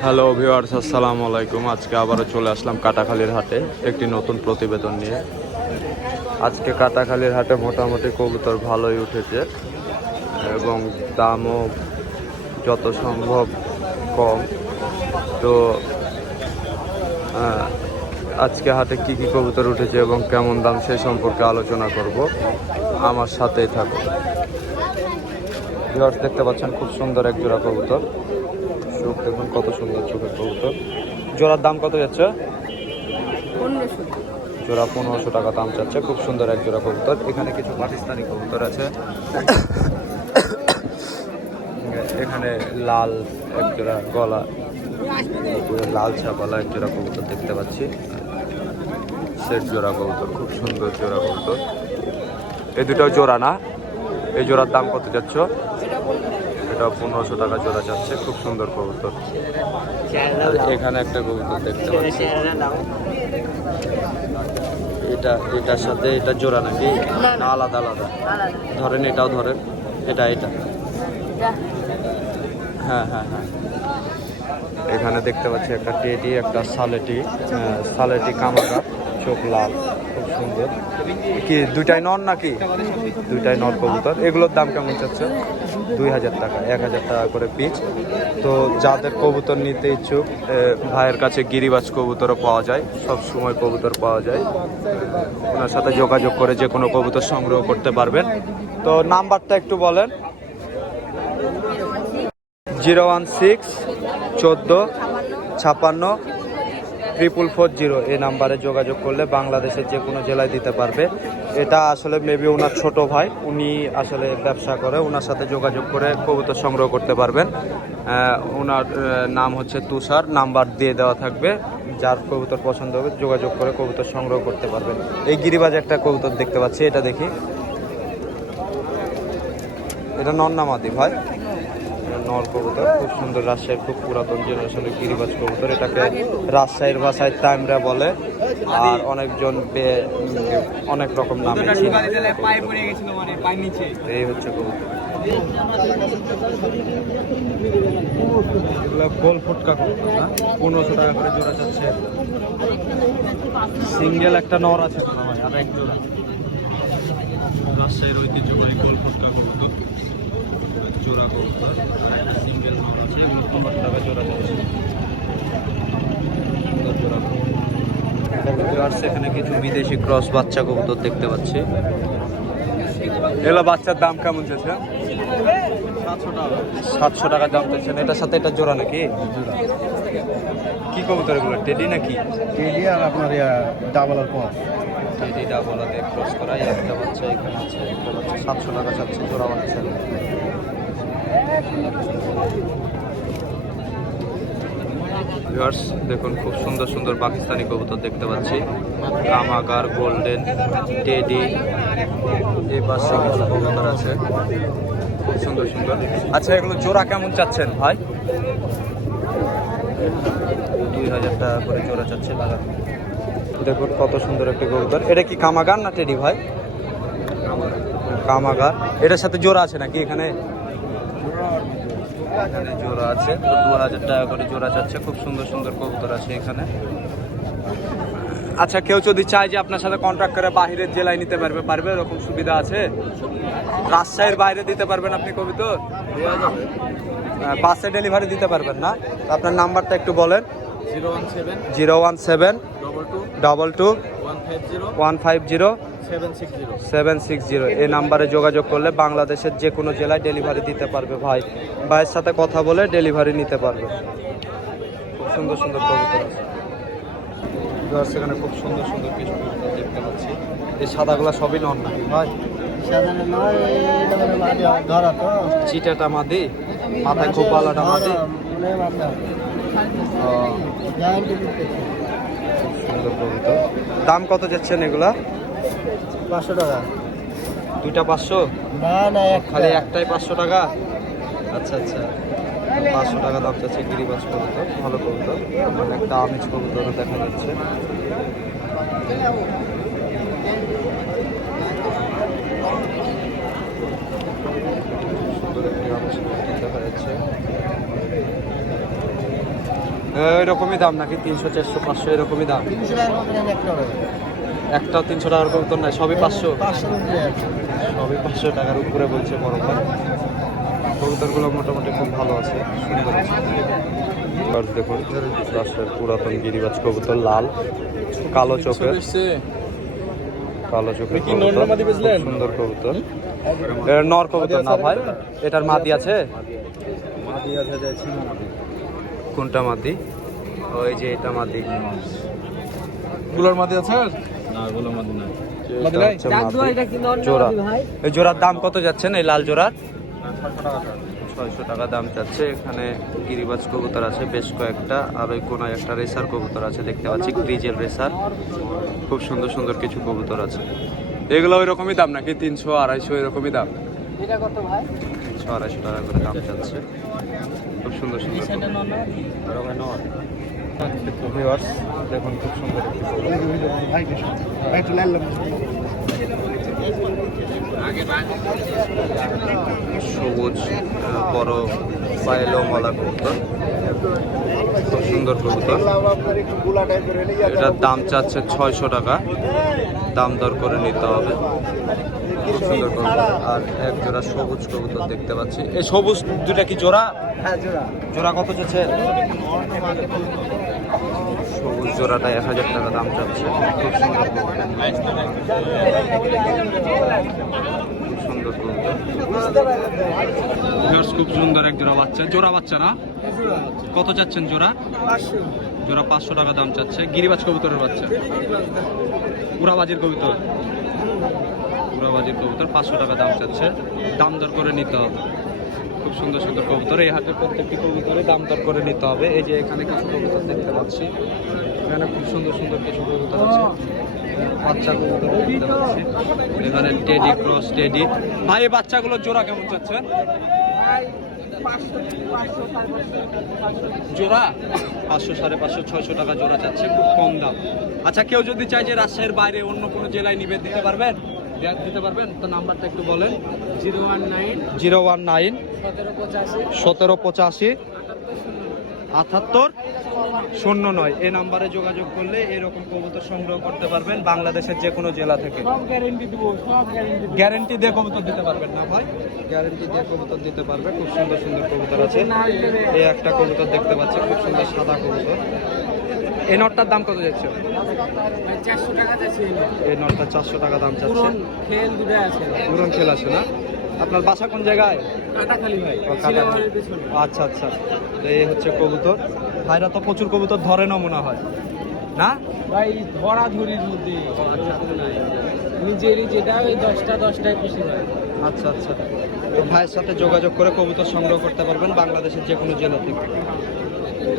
Hello viewers, আসসালামু আলাইকুম। আজকে আবারও চলে আসলাম কাটাখালীর হাটে একটি নতুন প্রতিবেদন নিয়ে। আজকে কাটাখালীর হাটে মোটামুটি কবুতর ভালোই উঠেছে এবং দামও যত সম্ভব কম। তো আজকে হাটে কি কি কবুতর উঠেছে এবং কেমন দাম সেই সম্পর্কে আলোচনা করব, আমার সাথেই থাকো। ভিউয়ার্স, দেখতে পাচ্ছেন খুব সুন্দর এক জোড়া কবুতর। চোখ দেখুন কত সুন্দর চোখের কবুতর। জোড়ার দাম কত যাচ্ছে? জোড়া 1500 টাকা দাম চাচ্ছে। খুব সুন্দর এক জোড়া কবুতর। এখানে কিছু পাকিস্তানি কবুতর আছে। এখানে লাল এক জোড়া গলা, লাল ছাপালা এক জোড়া কবুতর দেখতে পাচ্ছি। সেট জোড়া কবুতর, খুব সুন্দর জোড়া কবুতর। এই দুটো জোড়া না? এই জোড়ার দাম কত যাচ্ছে? এটা 1500 টাকা জোড়া যাচ্ছে। খুব সুন্দর কবুতর। এখানে একটা কবুতর দেখতে পাচ্ছি। এটার সাথে এটা জোড়া নাকি না আলাদা আলাদা? ধরেন, এটাও ধরেন, এটা হ্যাঁ হ্যাঁ হ্যাঁ। এখানে দেখতে পাচ্ছি একটা টেডি, একটা সালেটি কামাকা, চোখ লাল, খুব সুন্দর। কি দুইটাই নর নাকি? দুইটাই নর কবুতর। এগুলোর দাম কেমন চাচ্ছে? 2000 টাকা, 1000 টাকা করে পিচ। তো যাদের কবুতর নিতে ইচ্ছুক, ভাইয়ের কাছে গিরিবাজ কবুতরও পাওয়া যায়, সব সময় কবুতর পাওয়া যায়। ওনার সাথে যোগাযোগ করে যে কোনো কবুতর সংগ্রহ করতে পারবেন। তো নাম্বারটা একটু বলেন। 016 14 56 44440। এই নাম্বারে যোগাযোগ করলে বাংলাদেশের যে কোনো জেলায় দিতে পারবে। এটা আসলে মেবি ওনার ছোট ভাই, উনি আসলে ব্যবসা করে। ওনার সাথে যোগাযোগ করে কবুতর সংগ্রহ করতে পারবেন। ওনার নাম হচ্ছে তুষার। নাম্বার দিয়ে দেওয়া থাকবে। যার কবুতর পছন্দ হবে যোগাযোগ করে কবুতর সংগ্রহ করতে পারবেন। এই গিরিবাজ একটা কবুতর দেখতে পাচ্ছি, এটা দেখি। এটা নর না মাদি ভাই? নর কবুতর, খুব সুন্দর। রাজশাহীর খুব পুরাতন জেনারেশনের গিরিবাজ কবুতর। এটাকে রাজশাহীর ভাষায় তাইমরা বলে, আর অনেকজন অনেক রকম নামে চিনে। এই হচ্ছে কবুতর। গোল ফুটকা কবুতর না? 1500 টাকা করে জোড়া যাচ্ছে। সিঙ্গেল একটা নর আছে মনে হয়, আর এক জোড়া। রাজশাহীর ঐতিহ্যবাহী গোল ফুটকা কবুতর, জোড়া কবুতর, সিঙ্গেল নর আছে। এগুলো 1500 টাকা জোড়া যাচ্ছে। সুন্দর জোড়া কবুতর। এখানে কিছু বিদেশি ক্রস বাচ্চা কবুতর দেখতে পাচ্ছি। এগুলো বাচ্চার দাম কেমন চাচ্ছে? 700 টাকা দাম চাচ্ছেন। এটার সাথে এটা জোড়া নাকি? কি কবুতর এগুলো? টেডি নাকি? টেডি আর আপনার ডাবলার পর টেডি ডাবলা দিয়ে ক্রস করা। একটা বাচ্চা এখানে আছে, একটা বাচ্চা 700 টাকা চাচ্ছে জোড়া বাচ্চা। ভিউয়ার্স, দেখুন খুব সুন্দর সুন্দর পাকিস্তানি কবুতর দেখতে পাচ্ছি। কামাগার, গোল্ডেন, টেডি। এই পাশে কিছু কবুতর আছে, খুব সুন্দর সুন্দর। আচ্ছা, এগুলো জোড়া কেমন চাচ্ছেন ভাই? 2000 টাকা করে জোড়া চাচ্ছে। দেখুন কত সুন্দর একটি কবুতর। এটা কি কামাগার না টেডি ভাই? কামাগার। এটার সাথে জোড়া আছে নাকি? এখানে জোড়া আছে। তো 2000 টাকা করে জোড়া যাচ্ছে। খুব সুন্দর সুন্দর কবুতর আছে এখানে। আচ্ছা, কেউ যদি চায় যে আপনার সাথে কন্ট্যাক্ট করে বাহিরের জেলায় নিতে পারবে এরকম সুবিধা আছে? রাজশাহীর বাইরে দিতে পারবেন আপনি কবুতর? বাসে ডেলিভারি দিতে পারবেন না? আপনার নাম্বারটা একটু বলেন। 017 22 150 760। এই নাম্বারে যোগাযোগ করলে বাংলাদেশের যে কোনো জেলায় ডেলিভারি দিতে পারবে ভাই। ভাইয়ের সাথে কথা বলে ডেলিভারি নিতে পারবে। খুব সুন্দর সুন্দর কবুতর আছে। সেখানে খুব সুন্দর সুন্দর কিছু কবুতর দেখতে পাচ্ছি। এই সাদাগুলা সবই নন নাকি ভাই? চিটাটা মাদি, মাথায় খুব পালাটা মাদি। সুন্দর কবুতর। দাম কত যাচ্ছেন এগুলা? 500 টাকা। দুইটা 500? না, খালি একটাই 500 টাকা? আচ্ছা আচ্ছা, 500 টাকা দাম চাচ্ছে গিরিবাজ কবুতর। ভালো কবুতর। একটা আমিজ কবুতর দেখা যাচ্ছে। সুন্দর একটি আমিজ কবুতর দেখা যাচ্ছে। এরকমই দাম নাকি 300 400 500 এরকমই দাম? 300 টাকার মতো নেন একটা করে। একটাও 300 টাকার কবুতর নাই, সবই 500? 500 উপরে আছে। সবই 500 টাকার উপরে বলছে বড় ভাই। কবুতরগুলো মোটামুটি খুব ভালো আছে, সুন্দর আছে। আর দেখুন রাজশাহীর পুরাতন গিরিবাজ কবুতর, লাল কালো চোখের, কালো চোখের কবুতর, খুব সুন্দর কবুতর। এটা নর কবুতর না ভাই? এটার মাদি আছে? কোনটা মাদি? ওই যে এটা মাদি। গুলোর মধ্যে আছে? এটা হচ্ছে মাদি। জোড়া, এই জোড়ার দাম কত যাচ্ছেন এই লাল জোড়ার? 600 টাকা দাম চাচ্ছে। এখানে গিরিবাজ কবুতর আছে বেশ কয়েকটা, আর ওই কোনায় একটা রেসার কবুতর আছে দেখতে পাচ্ছি, গ্রিজেল রেসার। খুব সুন্দর সুন্দর কিছু কবুতর আছে। এগুলো ওই রকমই দাম নাকি 300 250 এরকমই দাম? এটা কত ভাই? 300 250 টাকা করে দাম চাচ্ছে। খুব সুন্দর সুন্দর ভিউয়ার্স দেখুন, খুব সুন্দর একটি কবুতর। ভাই একটু লাইলাম। সবুজ বড় পায়ে লোমওয়ালা কবুতর, খুব সুন্দর কবুতর। আপনার একটু গুলা টাইপের হলে এটার দাম চাচ্ছে 600 টাকা, দাম দর করে নিতে হবে। খুব সুন্দর কবুতর। আর এক জোড়া সবুজ কবুতর দেখতে পাচ্ছি। এই সবুজ দুটা কি জোড়া? হ্যাঁ জোড়া। জোড়া কত চাচ্ছে? সবুজ জোড়াটা 1000 টাকা দাম চাচ্ছে। খুব সুন্দর কবুতর। খুব সুন্দর কবুতর। খুব সুন্দর এক জোড়া বাচ্চা, জোড়া বাচ্চা না? কত চাচ্ছেন জোড়া? 500। জোড়া 500 টাকা দাম চাচ্ছে। গিরিবাজ কবুতরের বাচ্চা, উড়াবাজির কবুতর, উড়াবাজির কবুতর 500 টাকা দাম চাচ্ছে। দাম দর করে নিতে হবে। খুব সুন্দর সুন্দর কবুতর। এই হাটের প্রত্যেকটি কবুতরে দাম দর করে নিতে হবে। এই যে এখানে কিছু কবুতর দেখতে পাচ্ছি, এখানে খুব সুন্দর সুন্দর কিছু কবুতর আছে, বাচ্চা কবুতর দেখতে পাচ্ছি। এখানে টেডি, ক্রস টেডি। ভাই এই বাচ্চাগুলোর জোড়া কেমন চাচ্ছেন? জোড়া 500 550 600 টাকা জোড়া চাচ্ছে, খুব কম দাম। আচ্ছা, কেউ যদি চায় যে রাজশাহীর বাইরে অন্য কোনো জেলায় নিবে, দিতে পারবেন? দিতে পারবেন তো? নাম্বারটা একটু বলেন। 019 1785 7809। এই নাম্বারে যোগাযোগ করলে এরকম কবুতর সংগ্রহ করতে পারবেন বাংলাদেশের যে কোনো জেলা থেকে। গ্যারেন্টি দিয়ে কবুতর দিতে পারবেন না ভাই? গ্যারেন্টি দিয়ে কবুতর দিতে পারবে। খুব সুন্দর সুন্দর কবুতর আছে। এই একটা কবুতর দেখতে পাচ্ছি, খুব সুন্দর সাদা কবুতর। এই নটটার দাম কত যাচ্ছে? 400 টাকা যাচ্ছে। এই নটটা 400 টাকা দাম চাচ্ছে। খেল দুটো আছে। পুরন খেল আছে না? আপনার বাসা কোন জায়গায়? কাটাখালি ভাই। ও, কাটাখালী। আচ্ছা আচ্ছা। তো এই হচ্ছে কবুতর। ভাইরা তো প্রচুর কবুতর ধরে না মনে হয়, না ভাই ধরা ধরির মধ্যে নিজেরই যেটা ওই 10টায় খুশি হয়। আচ্ছা আচ্ছা। তো ভাইয়ের সাথে যোগাযোগ করে কবুতর সংগ্রহ করতে পারবেন বাংলাদেশের যে কোনো জেলা থেকে।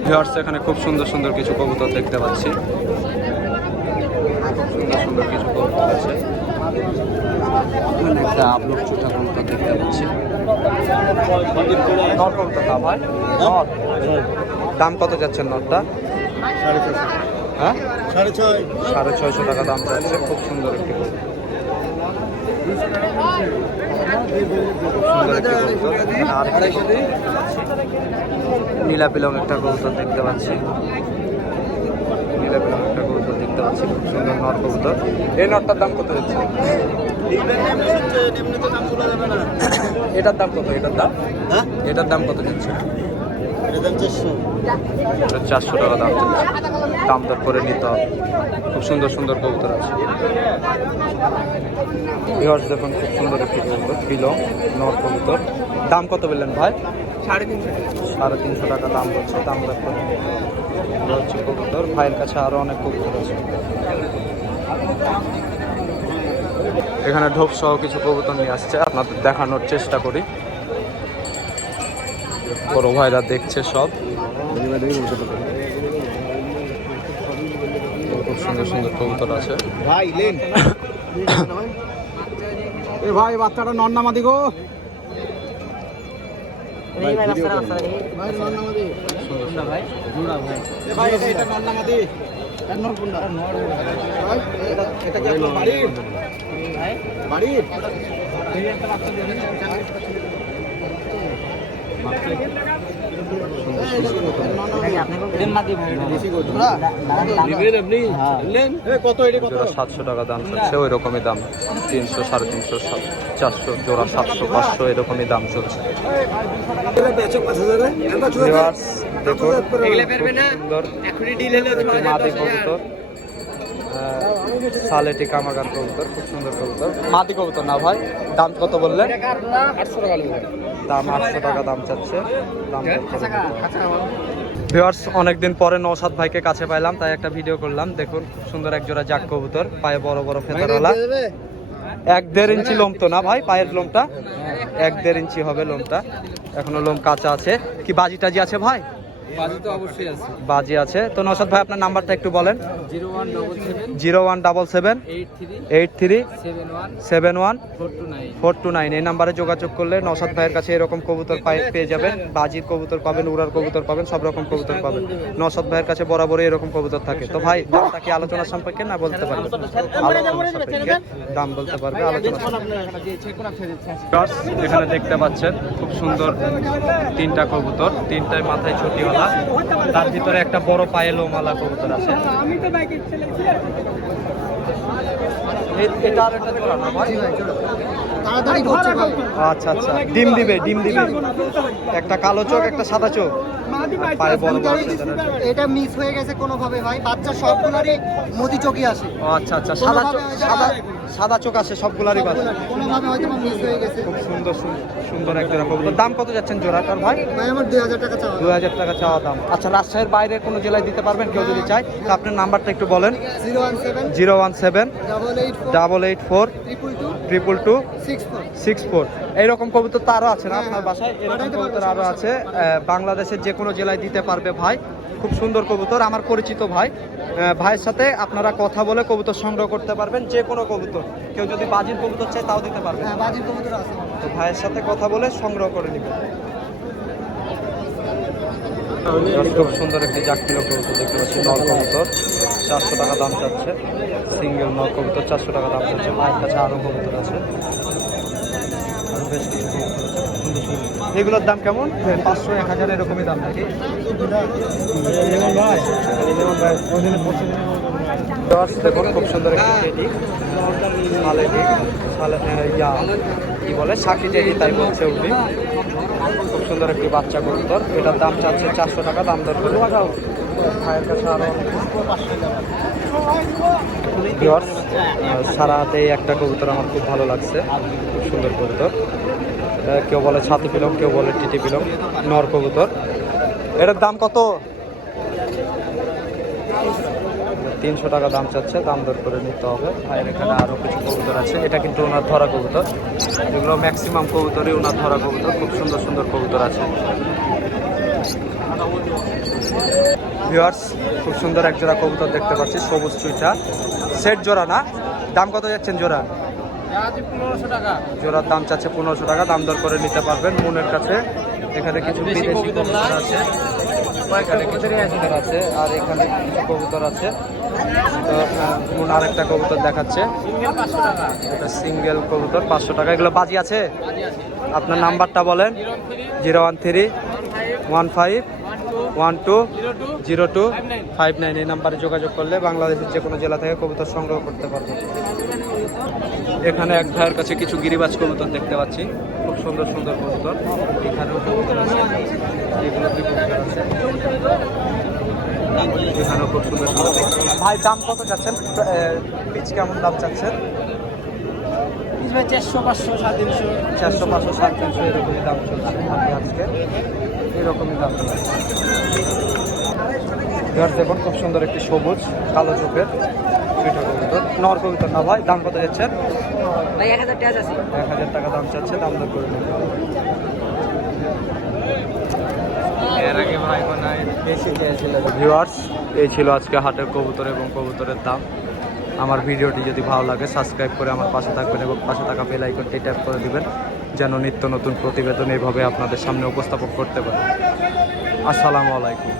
ভিউয়ার্স এখানে খুব সুন্দর সুন্দর কিছু কবুতর দেখতে পাচ্ছি, খুব সুন্দর সুন্দর কিছু কবুতর আছে। এখানে একটা আপলোড চোখা কবুতর দেখতে পাচ্ছি। নর কবুতর না ভাই? নর। দাম কত যাচ্ছেন নরটা? 650। হ্যাঁ 650। 650 টাকা দাম চাচ্ছে। খুব সুন্দর একটি কবুতর, সুন্দর একটি কবুতর। এখানে আরেকটা কবুতর নীলা পিলং একটা কবুতর দেখতে পাচ্ছি, নীলা পিলং একটা কবুতর দেখতে পাচ্ছি, খুব সুন্দর নর কবুতর। এই নরটার দাম কত হচ্ছে? এটার দাম কত? এটার দাম, হ্যাঁ এটার দাম কত যাচ্ছে? এটা দাম 400। এটা 400 টাকা দাম যাচ্ছে। দাম দর করে নিতে হবে। খুব সুন্দর সুন্দর কবুতর আছে। ভিউয়ার্স দেখুন, খুব সুন্দর একটি কবুতর, পিলং নর কবুতর। দাম কত বললেন ভাই? 350। 350 টাকা দাম হচ্ছে। দাম দর করে এটা হচ্ছে কবুতর। ভাইয়ের কাছে আরো অনেক কবুতর আছে। এখানে ঢোপ সহ কিছু কবুতর নিয়ে আসছে, আপনাদের দেখানোর চেষ্টা করি। বড় ভাইরা দেখছে সব। খুব সুন্দর সুন্দর কবুতর আছে। ভাই লেন। এ ভাই বাচ্চাটা নর নামাদি গো। ভাই নর নামাদি। সুন্দর ভাই। জোড়া ভাই। এ ভাই এটা নর নামাদি। এটা নর কোনটা? নর ভাই। এটা কি আপনার বাড়ি? ভাই বাড়ি। এই একটা বাচ্চা দেখেন। কত এটা কত? জোড়া 700 টাকা দাম চলছে, ওই রকমই দাম 300, 350, 400, জোড়া 700, 500 এরকমই দাম চলছে। ভিউয়ার্স দেখুন খুব সুন্দর মাদি কবুতর, সালেটি কামাগার কবুতর, খুব সুন্দর কবুতর, মাদি কবুতর না ভাই। দাম কত বললেন? 800 টাকা নেবে। দাম 800 টাকা দাম চাচ্ছে। দাম ভিউয়ার্স অনেকদিন পরে নওশাদ ভাইকে কাছে পাইলাম, তাই একটা ভিডিও করলাম। দেখুন খুব সুন্দর এক জোড়া জাক কবুতর, পায়ে বড় বড় ফেদারওয়ালা। 1-1.5 ইঞ্চি লোম তো না ভাই? পায়ের লোমটা 1-1.5 ইঞ্চি হবে লোমটা, এখনো লোম কাঁচা আছে। কি বাজি টাজি আছে ভাই? বাজি তো অবশ্যই আছে। বাজি আছে তো। নওশাদ ভাই আপনার নাম্বারটা একটু বলেন। 0177 83 71 429 429। এই নাম্বারে যোগাযোগ করলে নওশাদ ভাইয়ের কাছে এরকম কবুতর পেয়ে যাবেন। বাজির কবুতর পাবেন, উড়ার কবুতর পাবেন, সব রকম কবুতর পাবেন। নওশাদ ভাইয়ের কাছে বরাবরই এরকম কবুতর থাকে। তো ভাই দামটা কি আলোচনা সাপেক্ষে না বলতে পারবেন? আলোচনা সাপেক্ষে দাম বলতে পারবে, আলোচনা সাপেক্ষে। এখানে দেখতে পাচ্ছেন খুব সুন্দর 3টা কবুতর, 3টায় মাথায় ছুটিওয়ালা, তার ভিতরে একটা বড় পায়ে লোমালা কবুতর আছে। এটা আর একটা জোড়া না ভাই? আচ্ছা আচ্ছা, ডিম দিবে। একটা কালো চোখ, একটা সাদা চোখ, পায়ে বড় বড় ফেদার আছে। এটা মিস হয়ে গেছে কোনোভাবে ভাই, বাচ্চা সবগুলারই মতি চোখই আসে। ও আচ্ছা আচ্ছা, সাদা চোখ আছে সবগুলারই বাচ্চা, কোনোভাবে হয়তো মিস হয়ে গেছে। খুব সুন্দর সুন্দর একটা কবুতর। দাম কত যাচ্ছেন জোড়াটার ভাই? ভাই আমার 2000 টাকা চাওয়া। 2000 টাকা চাওয়া দাম। আচ্ছা, রাজশাহীর বাইরে কোনো জেলায় দিতে পারবেন কেউ যদি চায়? তো আপনার নাম্বারটা একটু বলেন। 017 884 222 64। এইরকম কবুতর তো আরো আছে না আপনার বাসায়? এরকম কবুতর আরো আছে, বাংলাদেশের যে কোনো জেলায় দিতে পারবে ভাই। খুব সুন্দর কবুতর, আমার পরিচিত ভাই। ভাইয়ের সাথে আপনারা কথা বলে কবুতর সংগ্রহ করতে পারবেন, যে কোনো কবুতর। কেউ যদি বাজির কবুতর চায় তাও দিতে পারবে। হ্যাঁ, বাজির কবুতর আছে। তো ভাইয়ের সাথে কথা বলে সংগ্রহ করে নেবেন। খুব সুন্দর একটি জাকপিলো কবুতর দেখতে পাচ্ছি, নর কবুতর, 400 টাকা দাম চাচ্ছে। সিঙ্গেল নর কবুতর 400 টাকা দাম চাচ্ছে। ভাইয়ের কাছে আরও কবুতর আছে, আরও বেশ কিছু কবুতর আছে। এগুলোর দাম কেমন? 500, 1000 এরকমই দাম নাকি? দেখুন খুব সুন্দর একটি টেডি, কি বলে সাকি টেডি তাই বলছে উনি। খুব সুন্দর একটি বাচ্চা কবুতর, এটার দাম চাচ্ছে 400 টাকা। দাম দর করে ভাইয়ের কাছে আরো সারা হাতে একটা কবুতর আমার খুব ভালো লাগছে, খুব সুন্দর কবুতর। কেউ বলে ছাতি পিলং, কেউ বলে টিটি পিলং, নর কবুতর। এটার দাম কত? 300 টাকা দাম চাচ্ছে। দাম দর করে নিতে হবে। আর এখানে আরও কিছু কবুতর আছে, এটা কিন্তু ওনার ধরা কবুতর। এগুলো ম্যাক্সিমাম কবুতরই ওনার ধরা কবুতর। খুব সুন্দর সুন্দর কবুতর আছে। ভিউয়ার্স খুব সুন্দর এক জোড়া কবুতর দেখতে পাচ্ছি, সবুজ চুইটা, সেট জোড়া না? দাম কত যাচ্ছেন জোড়া? 1500 টাকা। জোড়ার দাম চাচ্ছে 1500 টাকা। দাম দর করে নিতে পারবেন মনের কাছে। এখানে কিছু বিদেশি কবুতর আছে, এখানে কিছু কবুতর আছে, আর এখানে কিছু কবুতর আছে। তো মন আরেকটা কবুতর দেখাচ্ছে, এটা সিঙ্গেল কবুতর 500 টাকা। এগুলো বাজি আছে? আপনার নাম্বারটা বলেন। 013 15 12 02 59। এই নাম্বারে যোগাযোগ করলে বাংলাদেশের যে কোনো জেলা থেকে কবুতর সংগ্রহ করতে পারবেন। এখানে এক ভাইয়ের কাছে কিছু গিরিবাজ কবুতর দেখতে পাচ্ছি, খুব সুন্দর সুন্দর কবুতর। এখানেও কবুতর আছে, এগুলোতে কবুতর আছে, এখানেও খুব সুন্দর সুন্দর। ভাই দাম কত চাচ্ছেন? পিচ কেমন দাম চাচ্ছেন? 400 500 350 400 500 350 এরকমই দাম চলছে আজকে, এরকমই দাম চলছে। দেখুন খুব সুন্দর একটি সবুজ কালো চোখের দুইটা কবুতর, নর কবুতর না ভাই? দাম কত যাচ্ছেন? ভাই 1000 টাকা আছে। 1000 টাকা দাম চাচ্ছে। দাম দর করে নেবেন। ভিউয়ার্স এই ছিল আজকে হাটের কবুতর এবং কবুতরের দাম। আমার ভিডিওটি যদি ভালো লাগে সাবস্ক্রাইব করে আমার পাশে থাকবেন এবং পাশে থাকা বেল আইকনটি ট্যাপ করে দিবেন, যেন নিত্য নতুন প্রতিবেদন এইভাবে আপনাদের সামনে উপস্থাপন করতে পারি। আসসালামু আলাইকুম।